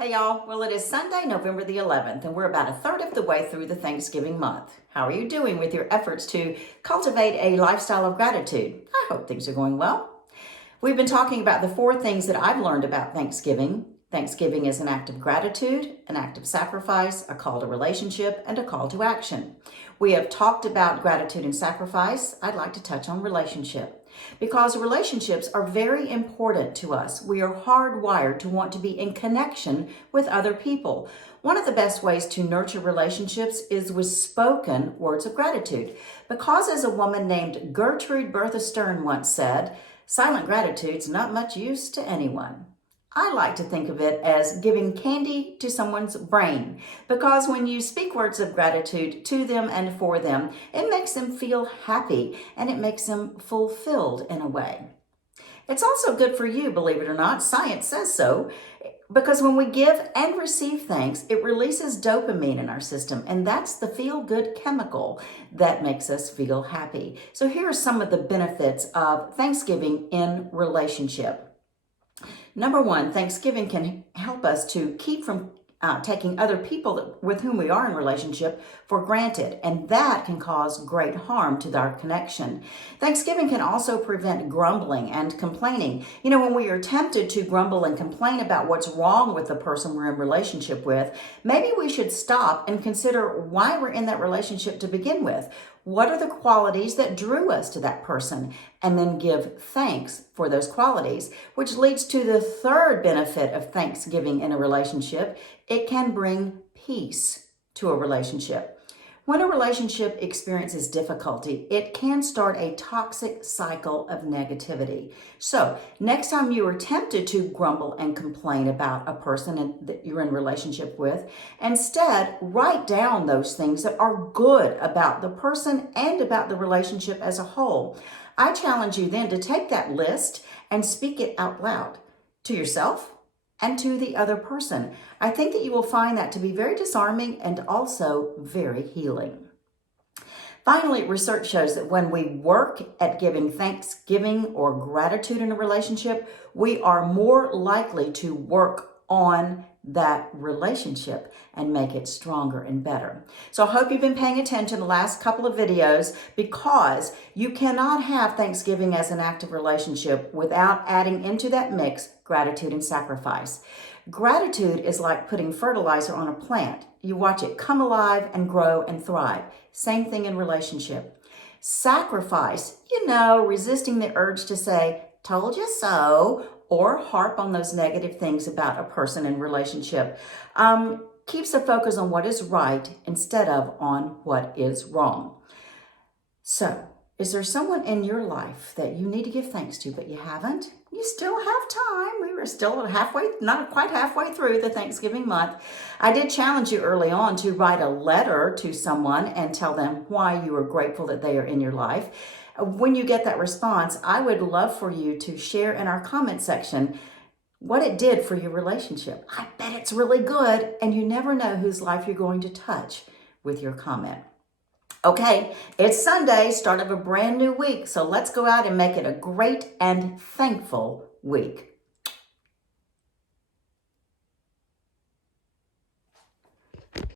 Hey y'all, well it is Sunday, November the 11th, and we're about a third of the way through the Thanksgiving month. How are you doing with your efforts to cultivate a lifestyle of gratitude? I hope things are going well. We've been talking about the four things that I've learned about Thanksgiving. Thanksgiving is an act of gratitude, an act of sacrifice, a call to relationship, and a call to action. We have talked about gratitude and sacrifice. I'd like to touch on relationship. Because relationships are very important to us. We are hardwired to want to be in connection with other people. One of the best ways to nurture relationships is with spoken words of gratitude. Because as a woman named Gertrude Bertha Stern once said, silent gratitude's not much use to anyone. I like to think of it as giving candy to someone's brain, because when you speak words of gratitude to them and for them, it makes them feel happy and it makes them fulfilled in a way. It's also good for you, believe it or not. Science says so, because when we give and receive thanks, it releases dopamine in our system, and that's the feel-good chemical that makes us feel happy. So here are some of the benefits of Thanksgiving in relationship. Number one, Thanksgiving can help us to keep from taking other people with whom we are in relationship for granted, and that can cause great harm to our connection. Thanksgiving can also prevent grumbling and complaining. You know, when we are tempted to grumble and complain about what's wrong with the person we're in relationship with, maybe we should stop and consider why we're in that relationship to begin with. What are the qualities that drew us to that person? And then give thanks for those qualities, which leads to the third benefit of Thanksgiving in a relationship. It can bring peace to a relationship. When a relationship experiences difficulty, it can start a toxic cycle of negativity. So next time you are tempted to grumble and complain about a person that you're in relationship with, instead write down those things that are good about the person and about the relationship as a whole. I challenge you then to take that list and speak it out loud to yourself and to the other person. I think that you will find that to be very disarming and also very healing. Finally, research shows that when we work at giving thanksgiving or gratitude in a relationship, we are more likely to work on that relationship and make it stronger and better. So I hope you've been paying attention the last couple of videos, because you cannot have Thanksgiving as an active relationship without adding into that mix gratitude and sacrifice. Gratitude is like putting fertilizer on a plant. You watch it come alive and grow and thrive. Same thing in relationship. Sacrifice, resisting the urge to say, told you so, or harp on those negative things about a person in relationship, keeps the focus on what is right instead of on what is wrong. So, is there someone in your life that you need to give thanks to, but you haven't? You still have time. We were still not quite halfway through the Thanksgiving month. I did challenge you early on to write a letter to someone and tell them why you are grateful that they are in your life. When you get that response, I would love for you to share in our comment section what it did for your relationship. I bet it's really good, and you never know whose life you're going to touch with your comment. Okay, it's Sunday, start of a brand new week, so let's go out and make it a great and thankful week.